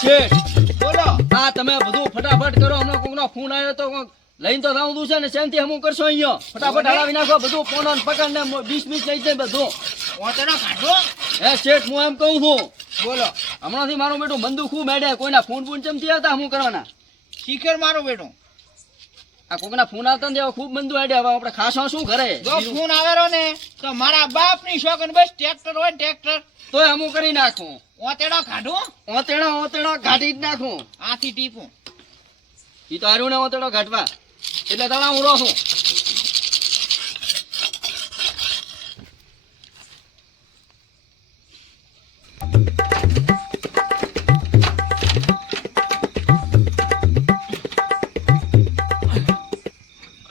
છે બોલો. હા તમે બધું ફટાફટ કરો. હમણાં કોકનો ફોન આવ્યો તો લઈને તો જાઉં છે ને શાંતિ હમું કરશો અહીંયા. ફટાફટ હલાવી નાખો બધું ફોન પકડ ને 20 થઈ જાય બધું. ઓતેડો કાઢો. હે શેઠ હું એમ કહું છું બોલો. હમણાંથી મારું બેટું મંદુ ખૂબ મેડે કોઈના ફોન ચમતી હતા હમું કરવાના. શીખર મારો બેટો. આ કોકના ફોન આવતા ને ખૂબ મંદુ આડે. હવે આપણે ખાસા શું કરે જો ફોન આવેલો ને તો મારા બાપ ની શોખન બસ ટ્રેક્ટર હોય ટ્રેક્ટર તોય હમું કરી નાખું. ઓતેડો કાઢો. ઓતેડા ગાઢી જ નાખું. આથી ટીપું. ઈ તો હારું ને ઓતેડો ગાઢવા એટલે તળા હું રહું.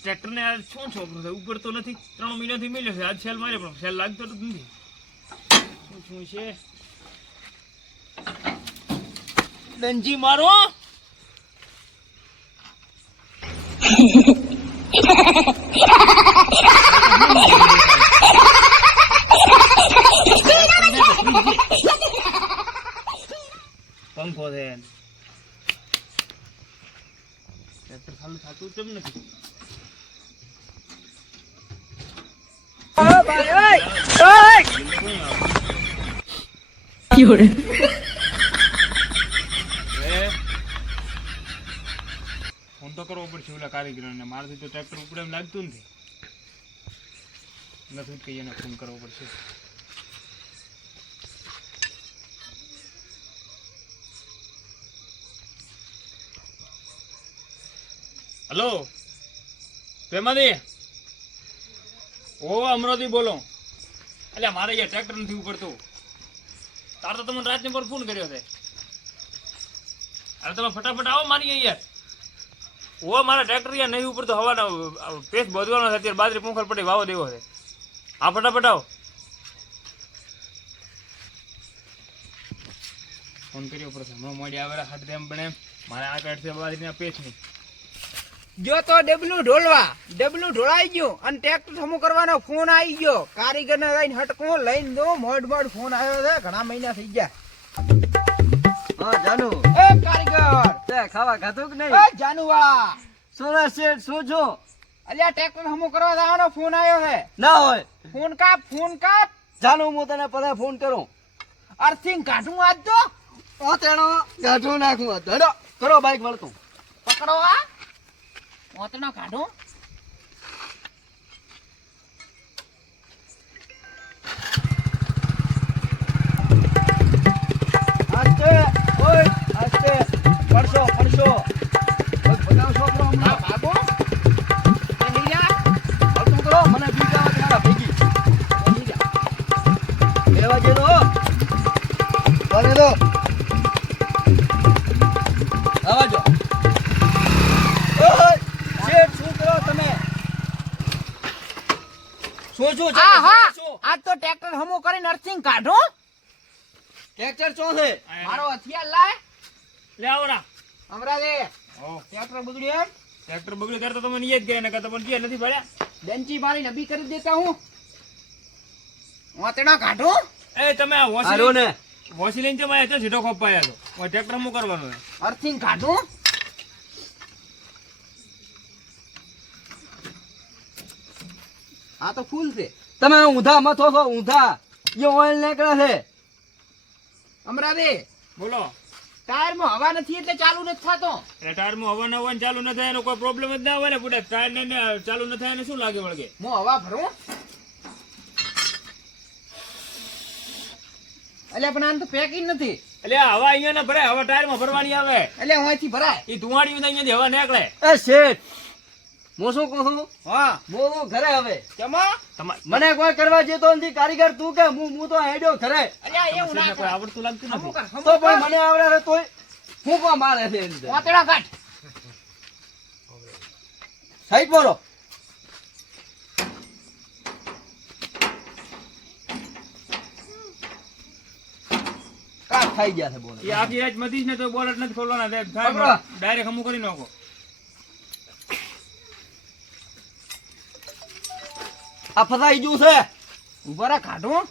ટ્રેક્ટર ને આ શું છોકરો છે ઉપર તો નથી 3 મહિનાથી મળ્યો છે આજ સેલ મારે પણ સેલ લાગતો જ નથી શું છે દંજી મારો પંખો છે ટ્રેક્ટર ચાલુ થતું કેમ નથી ફોન તો કરવો પડશે ઓલા કારીગરોને. મારાથી તો ટ્રેક્ટર ઉપર એમ લાગતું નથી કઈ એને ફોન કરવો પડશે. હલો પેમાદી ઓ અમરોથી બોલો. એટલે મારે અહીંયા ટ્રેક્ટર નથી ઉપડતું. તાર તો તમને રાતને પર ફોન કર્યો છે. અરે તમે ફટાફટ આવો મારી યાર. ઓ મારા ટ્રેક્ટર યાર નહીં ઉપડતો. હવાના પેસ બોધવાનો છે અત્યારે. બાજરી પોખર પડી વાવો દેવો છે. હા ફટાફટ આવો. ફોન કર્યો પડશે હમણાં મોડી આવેલા હાથ એમ પણ એમ મારે આ કાઢશે બાજરીના પેસ નહીં. જો તો ડબલું ઢોળાઈ ગયું અને ટ્રેક્ટર હમું કરવાનો ફોન આવી ગયો. કારીગર ને લઈને હટકો લઈને દો મોડ ફોન આવ્યો છે. ઘણા મહિના થઈ ગયા. હા જાનુ એ કારીગર તે ખાવા ખાધું કે નહીં? એ જાનુ વાળા સોના શેઠ શું છો? અલ્યા ટ્રેક્ટર હમું કરવા જવાનો ફોન આવ્યો છે. ના હોય ફોન કાપ. જાનુ હું તને પછી ફોન કરું. અર્થિંગ કાઢું આજ તો. ઓતેડો ગાઢો નાખું. ધડો કરો બાઈક વળતું. પકડો આ ઓતનો કાઢું. આસ્તે ઓય આસ્તે પડશો બગાવ છોકરો હમણાં બાબુ હલતું કરો. મને બીજા વાળા ભેગી લેવા જેલો બને દો આવાજો. ઓય શેઠ શું કરો તમે? શું હા આજ તો ટ્રેક્ટર હમું કરીને અર્થિંગ કાઢું. ટ્રેક્ટર ચો છે? મારો હથિયાર લાય. લે આવરા અમરાજે ઓ ટ્રેક્ટર બગડ્યું એમ ટ્રેક્ટર બગડ્યું ત્યારે તો તમે નિયત ગયા ને કે તમને જે નથી પડ્યા. ડંચી મારી નબી કરી દેતા હું. ઓતનો કાઢું. એ તમે આ હારો ને વોશી લઈને જમાયા છો સીધો ખપાયા તો ઓય ટ્રેક્ટર મો કરવાનું છે. અર્થિંગ કાઢું. આ તો ફૂલ છે. તમે ઊંધા મથો છો ઊંધા. એ ઓઇલ નીકળે છે. અમરાજે બોલો ટાયર માં હવા નથી એટલે ચાલુ નથી થતો. એટલે ટાયરમાં હવા ન હોય ને ચાલુ ન થાય એનો કોઈ પ્રોબ્લેમ જ ના હોય ને પૂરા ટાયર ને ચાલુ ન થાય એને શું લાગે વળગે. હું હવા ભરું. એટલે પણ આને તો પેકિંગ નથી. એટલે આ હવા અહીંયા ને ભરાય હવા ટાયરમાં ભરવાની આવે. એટલે અહીંથી ભરાય. એ ધુવાડી અહીંયાથી હવા નીકળે. એ શેઠ હું શું કહું છું? હા હું ઘરે હવે કેમાં મને કોઈ કરવા જેતો નથી. કારીગર તું કે હું તો હેડ્યો ઘરે. અલ્યા એવું ના કોઈ આવડતું લાગતું હમું નથી. કર, હમું તો પણ કર. મને આવડે છે તોય હું કો મારે છે એમ છે. ઓતડા કાઢ. સાઈડ બોલો. કાટ થઈ ગયા છે બોલો. એ આખી રાત મધીશ ને તો બોલટ નથી ખોલવાના. પકડો. ડાયરેક્ટ હમું કરી નાખો. આ ફસાઈ ગયું છે. ઉભા રા કાઢું.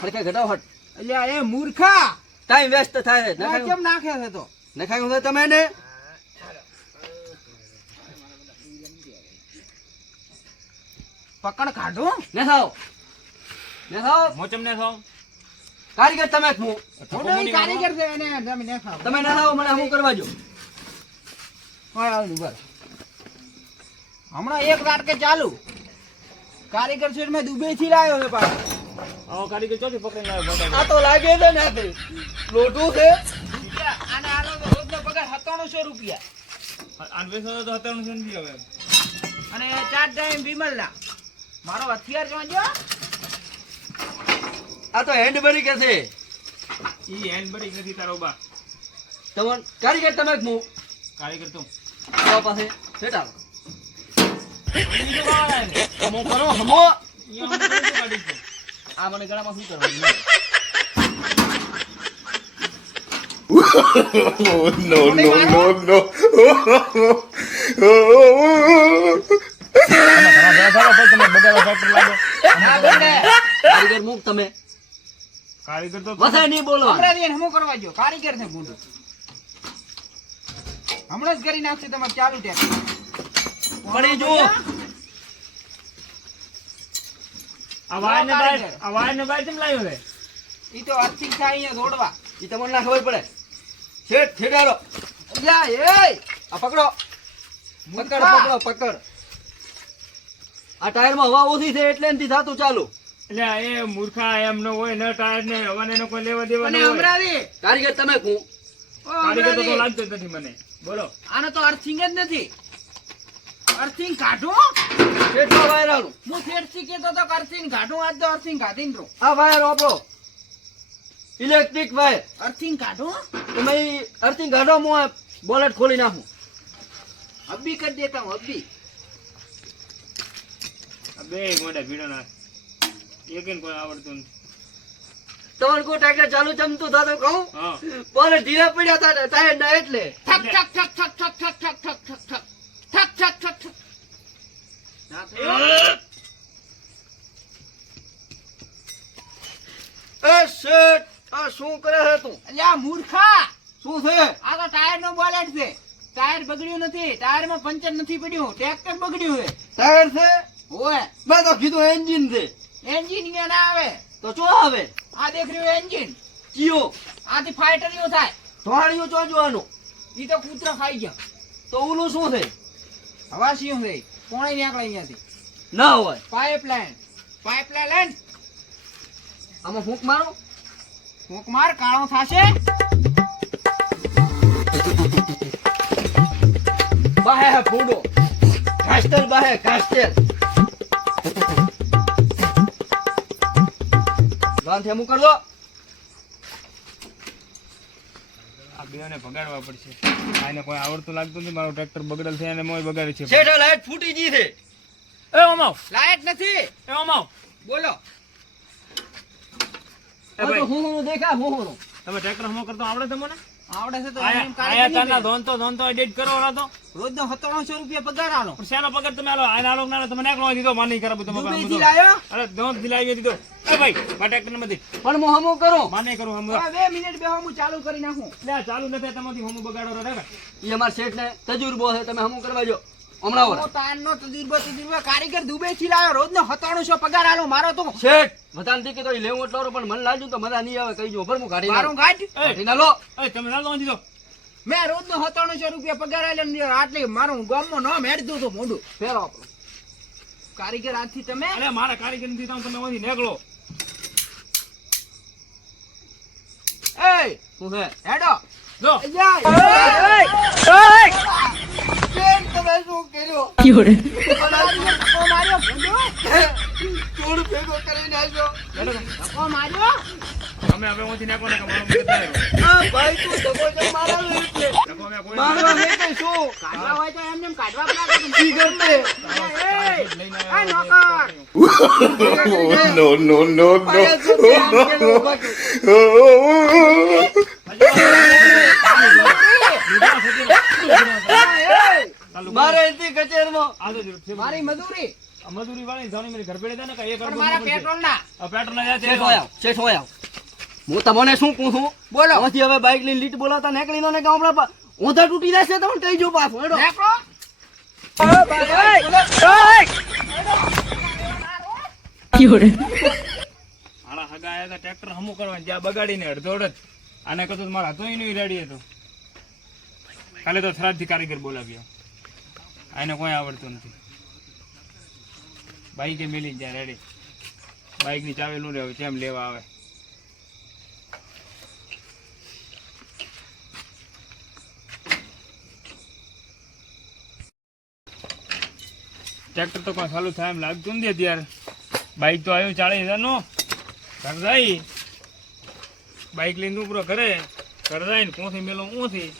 ફડકે ઘટાવ હટ. અલ્યા એ મૂર્ખા ટાઈમ વેસ્ટ થાય છે. આ કેમ નાખે છે તો નખાયું છે તમે ને પકડ કાઢું નખાઓ નખાઓ. મોચમ ને થાવ કારીગર તમે જ હું. મોટો ઈ કારીગર છે એને તમે ને ખાવ તમે નખાઓ મને હમું કરવા જો. હા આવું બસ હમણાં એક રાટકે ચાલુ કારીગર છે મેં દુબઈ થી લાવ્યો છે પાછો આવો કારીગર ચોથી પકડીને લાવ્યો બગાડ. આ તો લાગે છે ને આ તો લોટું છે. આને આલો તો રોજનો પગાર 9700 રૂપિયા આન વેસો તો 1700 નથી હવે. અને 4 ટાઈમ વિમલના મારો હથિયાર જોજો આ તો હેન્ડ બરી કે છે. ઈ હેન્ડ બરી નથી તારો બા. તમન કારીગર તમે જ હું. કારીગર તું તો પાસે સેટા ઈ તો બાવા ને હમો કરો હમો. ઈ હમ તો કાઢી છે. આ મને ગળામાં શું કરવાનું? No, no, no, no. તમે બગાડવા ફેક્ટર લાગો. આ બંને કારીગર મુક તમે. કારીગર તો વસાય નહીં બોલો. હમણાં એને હમો કરવા જો કારીગર છે ગુંડો હમણાં જ કરી નાખશે તમારે ચાલુ ટેક પડી જુઓ. આ વાયર ને બાય કેમ લાવ્યો છે? ઈ તો અર્થિંગ થાય અહીંયા દોડવા ઈ તમને ના ખબર પડે. છેટ છેડારો. યા એ આ પકડો. પકડ પકડો પકડ. આ ટાયરમાં હવા ઓછી છે એટલે એનથી થાતું ચાલુ. એટલે એ મૂર્ખા એમ ન હોય ન ટાયર ને હવાને નો કોઈ લેવા દેવા ન અને હોય. હમણાંથી કારીગર તમે હું. કારીગર તો લાગતો જ નથી મને. બોલો આનો તો અર્થિંગ જ નથી અર્થિંગ કાઢો છેટમાં વાયર આલું. હું ફેરથી કહેતો તો કે અર્થિંગ કાઢું આજ તો અર્થિંગ કાઢીને રહું આ વાયર વાપરો. Electric wire. અર્થિંગ કાઢો તમે અર્થિંગ કાઢો હું આ બોલેટ ખોલી નાખું. હબ્બી કરી દેતા હું હબ્બી આ બે મોઢા ભીડો ના એકને કોઈ આવડતું નથી. તમારે કોઈ ટ્રેક્ટર ચાલુ ચમતું થતું કહું. હા બોલેટ ઢીલા પડ્યા હતા ટાયર ના એટલે. ઠક ઠક ઠક ઠક ઠક ઠક ઠક ઠક ઠક ઠક ઠક ઠક ઠક ના થયો એ શેઠ આ શું કરે છે તું? અલ્યા મૂર્ખા શું છે? આ તો ટાયર નો બોલેટ છે ટાયર બગડ્યું નથી ટાયર માં પંચર નથી પડ્યું ટ્રેક્ટર બગડ્યું છે ટાયર છે? ઓય મેં તો કીધું એન્જિન છે. એન્જિન અહીંયા ના આવે તો ચો આવે? આ દેખ રહ્યું એન્જિન ચિયો આથી ફાઈટરીઓ થાય ધોળિયો ચો જોવાનું. ઈ તો કૂતરા ખાઈ ગયા તો ઓલું શું છે? હવા શું છે કોણે નીકળે અહીંયાથી ના હોય. પાઇપલાઇન આમાં ફૂંક મારો. ફૂંક માર કાળો થાશે બાહે હે ફૂડો. કાસ્ટેલ બાહે કાસ્ટેલ. ગાંઠે અમુક કર દો. આ બેને ભગાડવા પડશે. આને કોઈ આવડતું લાગતું નથી. મારું ટ્રેક્ટર બગડેલ છે અને મોય બગાડે છે. શેઠ આ લાઈટ ફૂટી ગઈ છે. એ ઓમાવ લાયક નથી એ ઓમાવ બોલો એ આ તો ભાઈ હું દેખા હું. તમે ટ્રેક્ટર હમો કરતો આવડે તમને? આવડે છે તો આયા એમ આયા કાઢી તારના નહીં ધોનતો એડિટ કરો ઓલા તો. રોજનો 9700 રૂપિયા પગાર આલો પણ શેનો પગાર તમે આલો? આના આલો ના તમે નાખલો દીધો માની કરાવું તમે દુબઈ થી લાયો અરે ધોન થી લાવી દીધો. એ ભાઈ મારા ટ્રેક્ટર માંથી પણ હું હમું કરું. માને કરું હમ. હવે 2 મિનિટ બેહો હું ચાલુ કરી નાખું લે ચાલુ નથી તમારી હમ બગાડો રે. એ અમારા શેઠ ને તજુર્બો છે. તમે હમું કરવા જો હમણાં હું તારનો તજુર્બો કારીગર દુબઈ થી લાયો રોજનો 9700 પગાર આલો મારો તો શેઠ બધાને કે તો ઈ લેવું એટલો પણ મને લાગ્યું તો મજા નહીં આવે. કઈ જો ભર હું કાઢી મારું નાખું. ગાઢ કાઢી નાખો. એ તમે ના લો દીધો. મેં રોજનો 9700 રૂપિયા પગાર આલ્યો ને આટલી મારું ગામમાં નામ હેડતું હતું મોઢું ફેરો આપણો. કારીગર આજથી તમે અરે મારા કારીગર નથી તમે ઓથી નીકળો. એ શું છે? જો હેડો શેઠ, તમે શું કર્યું? ધક્કો માર્યો ભૂંડો. ચૂડ ભેગો કરીને આવ્યો. ધક્કો માર્યો તમે હવે ઓથી નીકળો ને કે મારો મગજ થાય. આ ભાઈ તું ધક્કો કેમ મારાવે એટલે? ડખો મેં કોઈ મારવા હે કે શું? કાઢવા હોય તો એમને એમ કાઢવા જ લાગે તમે. ઈ ગમે. લઈને એ આવ્યો. નોકર No, no, no, પાયા no. જો ધ્યાન કેલું બાકી. મારે અહીંથી કચેરમાં આ તો જરૂર છે. મારી મજૂરી આ મજૂરી વાળી જાણી મારી ઘર પેડે થાય ને કે એ પણ મારા પેટ્રોલ ના પેટ્રોલ ના જાય શેઠ હોય આવ, શેઠ હોય આવ. હું તમને શું કહું છું બોલો. આમાંથી હવે બાઇક લઈને લીટ બોલાવતા નીકળી નો ને ગામડા ઊંધા તૂટી જશે તમને કહી જો પાછું હેડો નેકળો. આના હગા આયા હતા ટ્રેક્ટર હમું કરવા જ્યાં બગાડીને અડધોડ જ આને કહેતો મારા હતો નહીં રેડી હતો કાલે તો થરાદથી કારીગર બોલાવ્યો આને કોઈ આવડતું નથી બાઈકે મેલી જાય રેડી બાઈકની ચાવી નું રહેવું કેમ લેવા આવે ટ્રેક્ટર તો કોઈ ચાલુ થાય એમ લાગતું નથી અત્યારે બાઈક તો આવ્યું 40,000 નો ઘર જાય બાઈક લઈને ઉપરો ઘરે જાય ને કોથી મેલો ઊંથી